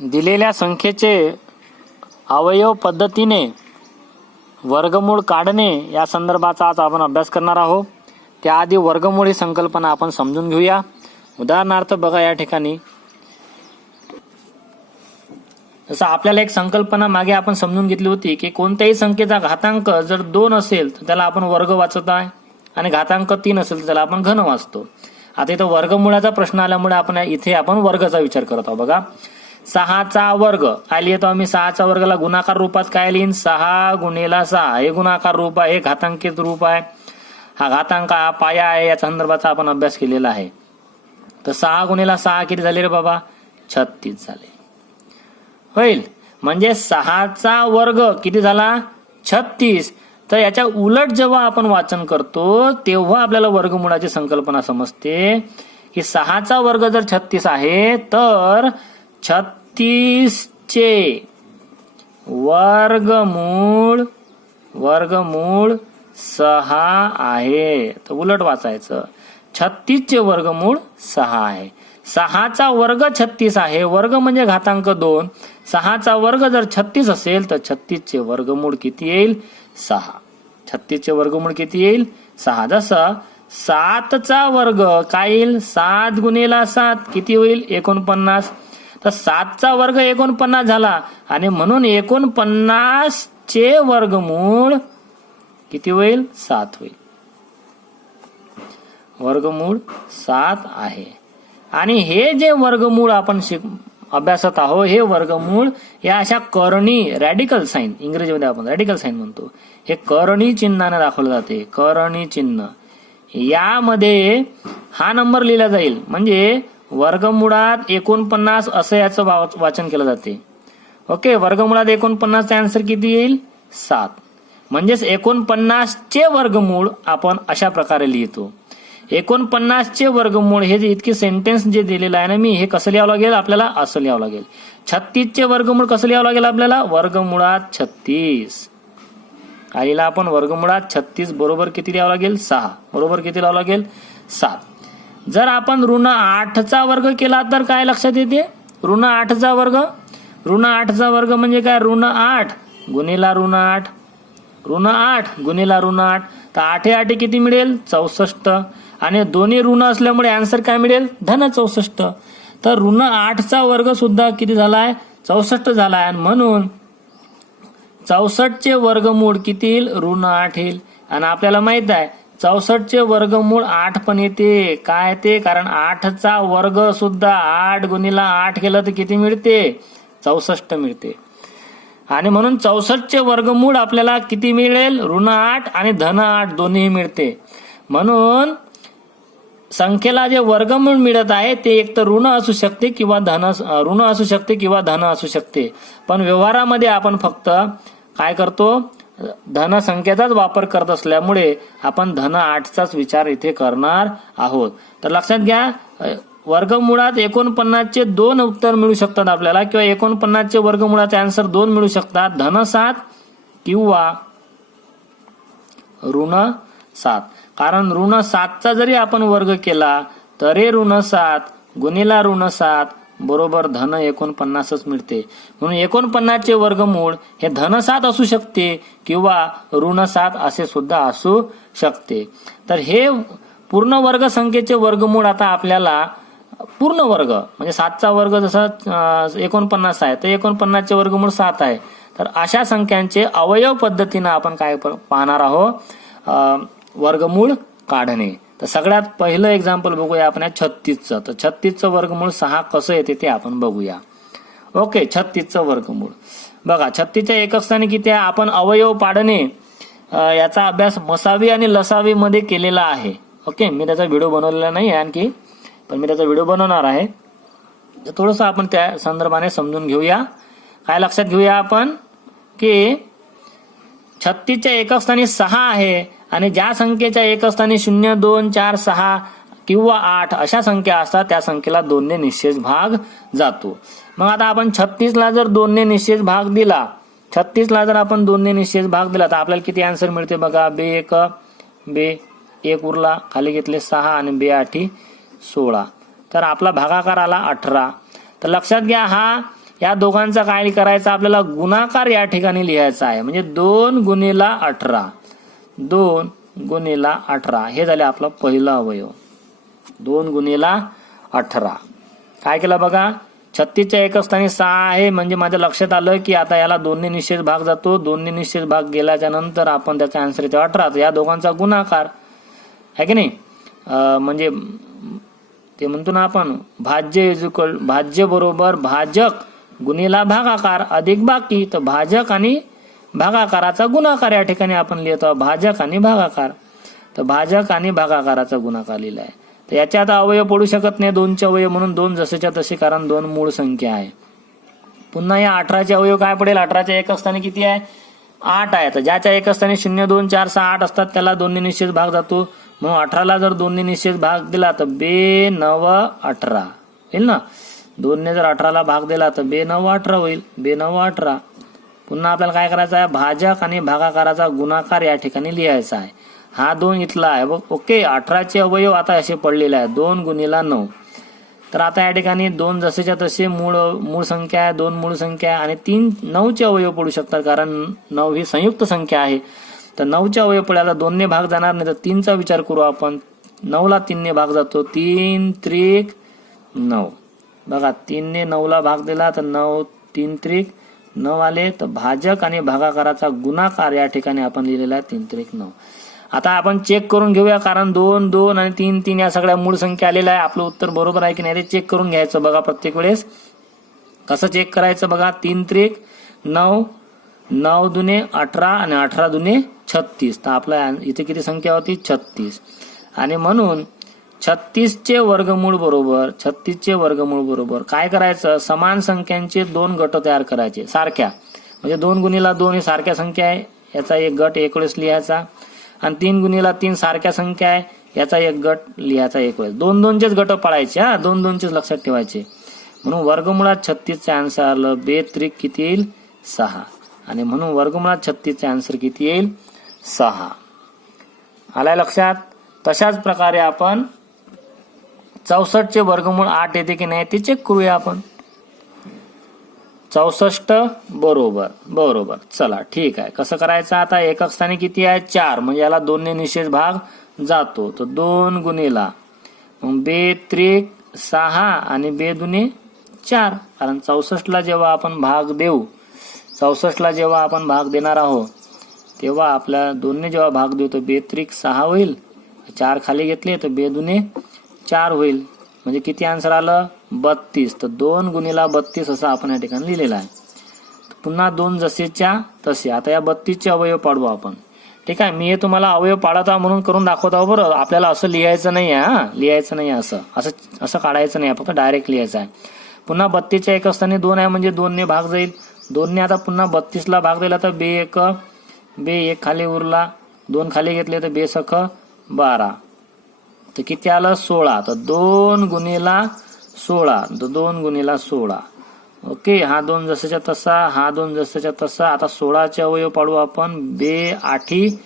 दिलेल्या संख्येचे अवयव पद्धतीने वर्गमूळ काढणे या संदर्भाचा आज आपण अभ्यास करणार आहोत. त्याआधी वर्गमूळ ही संकल्पना आपण समजून घेऊया. उदाहरणार्थ बघा, या ठिकाणी जसं आपल्याला एक संकल्पना मागे आपण समजून घेतली होती की कोणत्याही संख्येचा घातांक जर 2 असेल तर त्याला आपण वर्ग वाचत आहे आणि घातांक 3 असेल तर त्याला आपण घन वाचतो. आता इथं वर्गमूळाचा प्रश्न आल्यामुळे आपण वर्गाचा विचार करत आहोत. बघा, 6चा वर्ग काय लिहितो आम्ही? 6च्या वर्गाला गुणाकार रूपात काय लिहिन? 6 गुणिले 6 हे गुणाकार रूप आहे, हे घातांकित रूप आहे. हा घातांक हा पाया आहे, या संदर्भाचा आपण अभ्यास केलेला आहे. तर 6 गुणिले 6 किती झाले रे बाबा? 36 झाले. होईल म्हणजे 6चा वर्ग किती झाला? 36. तर याच्या उलट जेव्हा आपण वाचन करतो तेव्हा आपल्याला वर्गमूळाची संकल्पना समजते की 6चा वर्ग जर 36 आहे तर 36चे वर्गमूळ 6 आहे. तर उलट वाचायचं, 36चे वर्गमूळ 6 आहे. 6चा वर्ग 36 आहे, वर्ग म्हणजे घातांक 2. 6चा वर्ग जर 36 असेल तर 36चे वर्गमूळ किती येईल? 6. 36चे वर्गमूळ किती येईल? 6. जसं 7चा वर्ग काय येईल? 7 गुणिले 7 किती होईल? 49. तर 7चा वर्ग 49 झाला आणि म्हणून 49चे वर्गमूळ किती होईल? 7 होईल. वर्गमूळ 7 आहे. आणि हे जे वर्गमूळ आपण अभ्यासत आहोत, हे वर्गमूळ या अशा करणी, रॅडिकल साइन, इंग्रजीमध्ये आपण रॅडिकल साइन म्हणतो, हे करणी चिन्हाने दाखवलं जाते. करणी चिन्ह यामध्ये हा नंबर लिहिला जाईल, म्हणजे वर्गमुळात 49 असं याचं वाचन केलं जाते. ओके, वर्गमुळात 49चा आन्सर किती येईल? 7. म्हणजेच 49चे वर्गमूळ आपण अशा प्रकारे लिहितो. 49चे वर्गमूळ हे जे इतके सेंटेन्स जे दिलेलं आहे ना मी, हे कसं लिहावं लागेल आपल्याला? असं लिहावं लागेल. 36चे वर्गमूळ कसं लिहावं लागेल आपल्याला? वर्गमुळात 36. आईला आपण वर्गमुळात 36 बरोबर किती लिहावं लागेल? 6. बरोबर किती लिहावं लागेल? 7. जर आपण ऋण 8चा वर्ग केला तर काय लक्षात येते? ऋण 8चा वर्ग. ऋण 8चा वर्ग म्हणजे काय? ऋण 8 गुणिला ऋण 8. ऋण 8 गुणिला ऋण 8. तर 8 8 किती मिळेल? 64. आणि दोन्ही ऋण असल्यामुळे आन्सर काय मिळेल? धन 64. तर ऋण 8चा वर्ग सुद्धा किती झालाय? 64 झालाय. आणि म्हणून 64चे वर्गमूळ किती येईल? ऋण 8 येईल. आणि आपल्याला माहित आहे 64चे वर्गमूळ 8 पण येते. काय ते? कारण 8चा वर्ग सुद्धा 8 गुणिला 8 केलं तर किती मिळते? 64 मिळते. आणि म्हणून 64चे वर्गमूळ आपल्याला किती मिळेल? ऋण 8 आणि धन 8 दोन्ही मिळते. म्हणून संख्येला जे वर्गमूळ मिळत आहे ते एक तर ऋण असू शकते किंवा ऋण असू शकते किंवा धन असू शकते. पण व्यवहारामध्ये आपण फक्त काय करतो? धन संख्येचाच वापर करत असल्यामुळे आपण धन 8चाच विचार इथे करणार आहोत. तर लक्षात घ्या, वर्गमुळात 49चे 2 उत्तर मिळू शकतात आपल्याला, किंवा 49चे वर्गमुळाचे आन्सर 2 मिळू शकतात, धन 7 किंवा ऋण 7. कारण ऋण 7चा जरी आपण वर्ग केला तरी ऋण 7 गुणिला ऋण 7 बरोबर धन 49च मिळते. म्हणून 49चे वर्गमूळ हे धन 7 असू शकते किंवा ऋण 7 असे सुद्धा असू शकते. तर हे पूर्ण वर्ग संख्येचे वर्गमूळ आता आपल्याला पूर्ण वर्ग म्हणजे 7चा वर्ग जसा 49 आहे तर 49चे वर्गमूळ 7 आहे. तर अशा संख्यांचे अवयव पद्धतीनं आपण काय पाहणार आहोत? वर्गमूळ काढणे. तर सगळ्यात पहिलं एक्झाम्पल बघूया आपण 36चं. तर 36चं वर्गमूळ 6 कसं येते ते आपण बघूया. ओके, 36चं वर्गमूळ बघा. 36च्या एकक स्थानी किती आहे? आपण अवयव पाडणे याचा अभ्यास मसावी आणि लसावी मध्ये केलेला आहे. ओके, मी त्याचा व्हिडिओ बनवलेला नाही आणखी, पण मी त्याचा व्हिडिओ बनवणार आहे. तर थोडंसं आपण त्या संदर्भाने समजून घेऊया. काय लक्षात घेऊया आपण की 36च्या एकक स्थानी 6 आहे आणि ज्या संख्येच्या एकक स्थानी 0, 2, 4, 6 किंवा 8 अशा संख्या असतात त्या संख्येला 2 ने निश्चेष भाग जातो. मग आता आपण 36ला जर 2 ने निश्चेष भाग दिला, 36ला जर आपण 2 ने निश्चेष भाग दिला तर आपल्याला किती आन्सर मिळते बघा? बे 1 उरला, खाली घेतले 6 आणि 2 8 16. तर आपला भागाकार आला 18. तर लक्षात घ्या, हा या दोघांचा काय करायचा आपल्याला गुणाकार या ठिकाणी लिहायचा आहे. म्हणजे 2 गुणिला 18, 2 गुणिला 18 हे झाले आपला पहिला अवयव. 2 गुणिला 18 काय केलं बघा, 36च्या एकक स्थानी 6 आहे. म्हणजे माझ्या लक्षात आलं की आता याला 2 ने निश्चित भाग जातो. 2 ने निश्चित भाग गेल्याच्या नंतर आपण त्याचा आन्सर येतो 18. या दोघांचा गुणाकार आहे की नाही. म्हणजे ते म्हणतो ना आपण भाज्य बरोबर भाजक गुणिला भागाकार अधिक बाकी. तर भाजक आणि भागाकाराचा गुणाकार या ठिकाणी आपण लिहितो. भाजक आणि भागाकार. तर भाजक आणि भागाकाराचा गुणाकार लिहिला आहे. तर याच्या आता अवयव पडू शकत नाही 2चे अवयव, म्हणून 2 जसेच्या तसे, कारण 2 मूळ संख्या आहे. पुन्हा या 18चे अवयव काय पडेल, 18च्या एकक स्थानी किती आहे 8 आहे. तर ज्याच्या एकक स्थानी 0, 2, 4, 6, 8 असतात त्याला 2 ने निश्चित भाग जातो. म्हणून 18ला जर 2 ने निश्चित भाग दिला तर 2 9 18 होईल ना. 2 ने जर 18ला भाग दिला तर 2 9 18 होईल. 2 9 18. पुन्हा आपल्याला काय करायचं आहे, भाजक आणि भागाकाराचा गुणाकार या ठिकाणी लिहायचा आहे. हा 2 इथला आहे बघ. ओके, 18चे अवयव आता असे पडलेले आहे 2 गुणिला 9. तर आता या ठिकाणी 2 जसेच्या तसे मूळ संख्या आहे, 2 मूळ संख्या आहे आणि 3 9चे अवयव पडू शकतात, कारण 9 ही संयुक्त संख्या आहे. तर 9चे अवयव पडायला 2 ने भाग जाणार नाही, तर 3चा विचार करू आपण. 9ला 3 ने भाग जातो. 3 त्रिक 9 बघा, 3 ने 9ला भाग दिला तर 9 3 त्रिक 9 आले. तर भाजक आणि भागाकाराचा गुणाकार या ठिकाणी आपण लिहिलेला आहे 3 त्रिक 9. आता आपण चेक करून घेऊया, कारण 2 2 आणि 3 3 या सगळ्या मूळ संख्या आलेल्या आहे. आपलं उत्तर बरोबर आहे की नाही ते चेक करून घ्यायचं बघा प्रत्येक वेळेस. कसं चेक करायचं बघा, 3 त्रिक 9, 9 दुने 18 आणि 18 दुने 36. तर आपल्या इथे किती संख्या होती 36. आणि म्हणून 36चे वर्गमूळ बरोबर काय करायचं, समान संख्यांचे 2 गट तयार करायचे सारख्या. म्हणजे 2 गुणिला 2 ही सारख्या संख्या आहे, याचा एक गट एक वेळेस लिहायचा. आणि 3 गुणिला 3 सारख्या संख्या आहे, याचा एक गट लिहायचा एक वेळेस. 2 2चेच गट पाळायचे. 2 2चेच लक्षात ठेवायचे. म्हणून वर्गमुळात 36चे आन्सर आलं 2 त्रिक किती येईल 6. आणि म्हणून वर्गमुळात 36चे आन्सर किती येईल 6. आलाय लक्षात. तशाच प्रकारे आपण 64चे वर्गमूळ 8 येते की नाही ते चेक करूया आपण. 64 बरोबर चला ठीक आहे. कसं करायचं, आता एकक स्थानी किती आहे 4, म्हणजे याला 2 ने निश्चित भाग जातो. तर 2 गुणिला 2 त्रिक 6 आणि 2 दुने 4. कारण 64ला जेव्हा आपण भाग देऊ, 64ला जेव्हा आपण भाग देणार आहोत तेव्हा आपल्या 2 ने जेव्हा भाग देऊ तर 2 त्रिक 6 होईल. 4 खाली घेतले तर 2 दुने 4 होईल. म्हणजे किती आन्सर आलं 32. तर 2 गुणिला 32 असं आपण या ठिकाणी लिहिलेलं आहे. पुन्हा 2 जसेच्या तसे. आता या 32चे अवयव पाडू आपण. ठीक आहे, मी हे तुम्हाला अवयव पाडत म्हणून करून दाखवत आहो बरं. आपल्याला असं लिहायचं नाही आहे, लिहायचं नाही असं काढायचं नाही, फक्त डायरेक्ट लिहायचं आहे. पुन्हा 32च्या एकक स्थानी 2 आहे, म्हणजे 2 ने भाग जाईल. 2 ने आता पुन्हा 32ला भाग दिला तर 2 1 खाली उरला, 2 खाली घेतले तर 2 सख 12. तर किती आलं 16. तर 2 गुणिला 16, तर 2 गुणिला 16. ओके, हा 2 जसाच्या तसा, हा 2 जसाच्या तसा. आता 16चे अवयव पाडू आपण. 2 8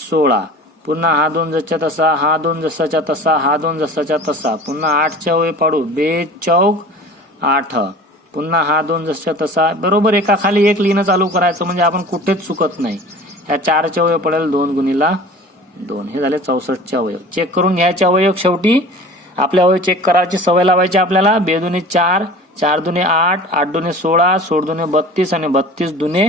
16. पुन्हा हा 2 जसाच्या तसा, हा 2 जसाच्या तसा, हा 2 जसाच्या तसा. पुन्हा 8चे अवयव पाडू. 2 चौक 8. पुन्हा हा 2 जसाच्या तसा. बरोबर एका खाली एक लिहिणं चालू करायचं, म्हणजे आपण कुठेच चुकत नाही. या 4चे अवयव पडेल 2 गुणिला 2. हे झाले 64चे अवयव. चेक करून घ्यायचे अवयव. शेवटी आपले अवयव चेक करायची सवय लावायची आपल्याला. 2 दुने 4, 4 दुने 8, 8 दुने 16, 16 दुने 32 आणि 32 दुने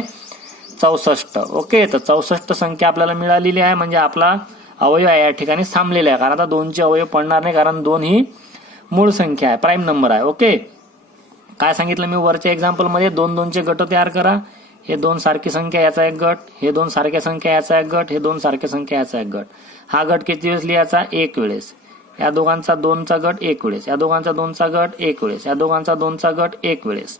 64. ओके, तर 64 संख्या आपल्याला मिळालेली आहे. म्हणजे आपला अवयव या ठिकाणी थांबलेला आहे, कारण आता 2चे अवयव पडणार नाही, कारण 2 ही मूळ संख्या आहे, प्राईम नंबर आहे. ओके, काय सांगितलं मी वरच्या एक्झाम्पल मध्ये, 2 2चे गट तयार करा. हे 2 सारखी संख्या याचा एक गट, हे 2 सारख्या संख्या याचा एक गट, हे 2 सारख्या संख्या याचा एक गट. हा गट किती वेळेस लिहायचा एक वेळेस. या दोघांचा 2चा गट एक वेळेस, या दोघांचा 2चा गट एक वेळेस, या दोघांचा 2चा गट एक वेळेस.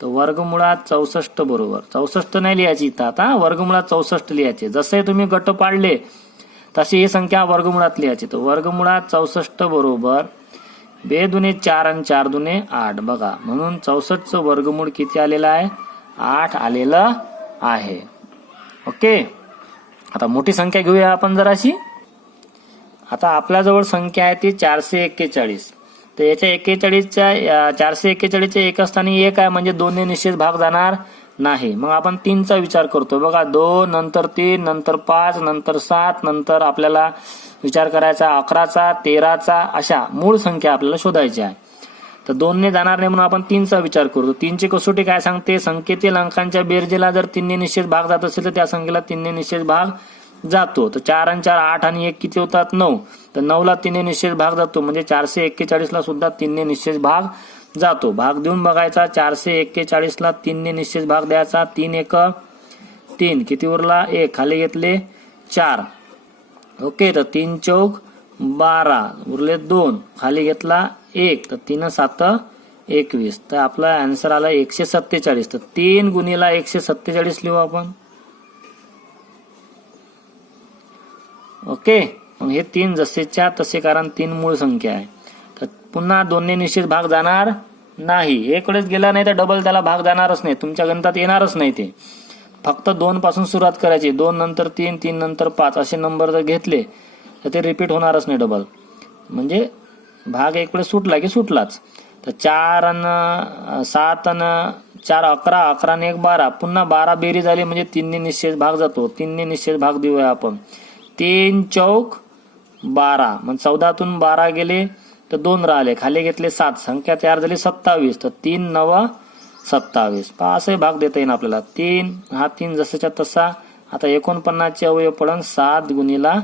तर वर्गमुळात 64 बरोबर 64 नाही लिहायची इथं, आता वर्गमुळात 64 लिहायचे. जसे तुम्ही गट पाडले तशी ही संख्या वर्गमुळात लिहायची. तर वर्गमुळात 64 बरोबर 2 दुने 4 आणि 4 दुने 8. बघा, म्हणून 64चं वर्गमूळ किती आलेलं आहे 8 आलेलं आहे. ओके, आता मोठी संख्या घेऊया आपण जराशी. आता आपल्याजवळ संख्या आहे ती 441. तर याच्या 41च्या 441च्या एका स्थानी 1 आहे म्हणजे 2 ने निश्चित भाग जाणार नाही. मग आपण 3चा विचार करतो बघा. 2 नंतर 3 नंतर 5 नंतर 7 नंतर आपल्याला विचार करायचा 11चा 13चा अशा मूळ संख्या आपल्याला शोधायच्या आहे. तर 2 ने जाणार नाही म्हणून आपण 3चा विचार करतो. 3ची कसोटी काय सांगते, संख्येतील अंकांच्या बेरजेला जर 3 ने निश्चित भाग जात असेल तर त्या संख्येला 3 ने निश्चित भाग जातो. तर 4 आणि 4 8 आणि 1 किती होतात 9. तर 9ला 3 ने निश्चित भाग जातो म्हणजे 441ला सुद्धा 3 ने निश्चित भाग जातो. भाग देऊन बघायचा. 441ला 3 ने निश्चित भाग द्यायचा. 3 1 3 किती उरला 1 खाली घेतले 4. ओके. तर 3 चौक 12 उरले 2 खाली घेतला 1 तर 3 7 21. तर आपला आन्सर आला 147. तर 3 गुणिला 147 लिहू आपण. ओके. मग हे 3 जसेच्या तसे कारण 3 मूळ संख्या आहे. तर पुन्हा 2 ने निश्चित भाग जाणार नाही. एकवेळेस गेला नाही तर डबल त्याला भाग जाणारच नाही, तुमच्या गणितात येणारच नाही ते. फक्त 2 पासून सुरुवात करायची. 2 नंतर 3 3 नंतर 5 असे नंबर जर घेतले तर ते रिपीट होणारच नाही डबल. म्हणजे भाग एक वेळेस सुटला की सुटलाच. तर 4 आणि 7 आणि 4 11 11 आणि 1 12 पुन्हा 12 बेरीज झाली म्हणजे 3 ने निश्चित भाग जातो. 3 ने निश्चित भाग देऊया आपण. 3 चौक 12 मग 14तून 12 गेले तर 2 राहिले खाली घेतले 7 संख्या तयार झाली 27. तर 3 9 27 पहा असे भाग देता येईल आपल्याला. 3 हा 3 जसाच्या तसा. आता 49 चे अवयव पडन 7 गुणिला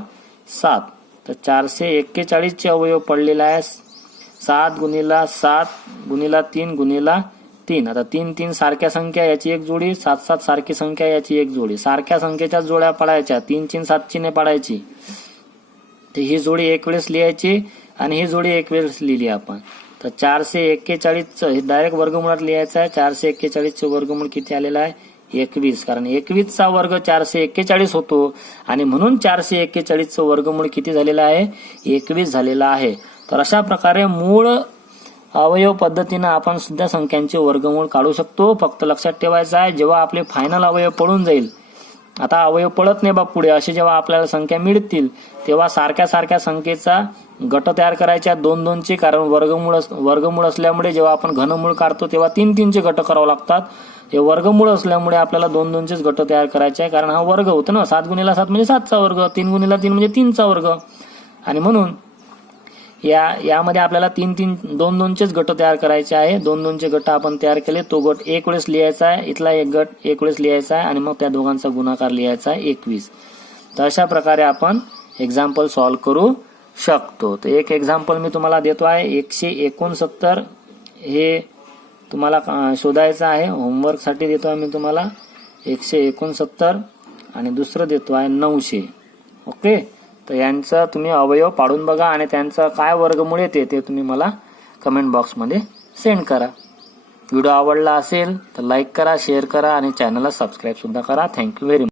7. तर 441 चे अवयव पडलेला आहे 7 गुणिला 7 गुणिला 3 गुणिला 3. आता 3 3 सारख्या संख्या याची एक जोडी, 7 7 सारखी संख्या याची एक जोडी. सारख्या संख्येच्या जोड्या पाडायच्या. 3 3 7 ने पाडायची. तर ही जोडी एक वेळेस लिहायची आणि ही जोडी एक वेळेस लिहिली आपण. तर 441 हे डायरेक्ट वर्गमुळात लिहायचं आहे. 441 चे वर्गमूळ किती आलेला आहे 21. कारण 21चा वर्ग 441 होतो आणि म्हणून 441चं वर्गमूळ किती झालेलं आहे 21 झालेला आहे. तर अशा प्रकारे मूळ अवयव पद्धतीनं आपण सुद्धा संख्यांचे वर्गमूळ काढू शकतो. फक्त लक्षात ठेवायचं आहे जेव्हा आपले फायनल अवयव पडून जाईल, आता अवयव पडत नाही बा पुढे, असे जेव्हा आपल्याला संख्या मिळतील तेव्हा सारख्या सारख्या संख्येचा गट तयार करायच्या 2 2 चे. कारण वर्गमूळ असल्यामुळे जेव्हा आपण घनमूळ काढतो तेव्हा 3 3 चे गट करावे लागतात. हे वर्गमूळ असल्यामुळे आपल्याला 2 2 चेच गट तयार करायचे आहे. कारण हा वर्ग होतो ना, 7 गुणिला 7 म्हणजे 7चा वर्ग, 3 गुणिला 3 म्हणजे 3चा वर्ग. आणि म्हणून यामध्ये आपल्याला 2 2 चेच गट तयार करायचे आहे. 2 2 चे गट आपण तयार केले. तो गट एक वेळेस लिहायचा आहे, इथला एक गट एक वेळेस लिहायचा आहे आणि मग त्या दोघांचा गुणाकार लिहायचा आहे 21. तर अशा प्रकारे आपण एक्झाम्पल सॉल्व्ह करू शकतो. तर एक एक्झाम्पल मी तुम्हाला देतो आहे 169. हे तुम्हाला शोधायचं आहे, होमवर्क साठी देतो आहे मी तुम्हाला 169 आणि दुसरं देतो आहे 900. ओके. तर यांचं तुम्ही अवयव पाडून बघा आणि त्यांचं काय वर्गमूळ येते ते तुम्ही मला कमेंट बॉक्समध्ये सेंड करा. व्हिडिओ आवडला असेल तर लाईक करा, शेअर करा आणि चॅनलला सबस्क्राईब सुद्धा करा. Thank you very much.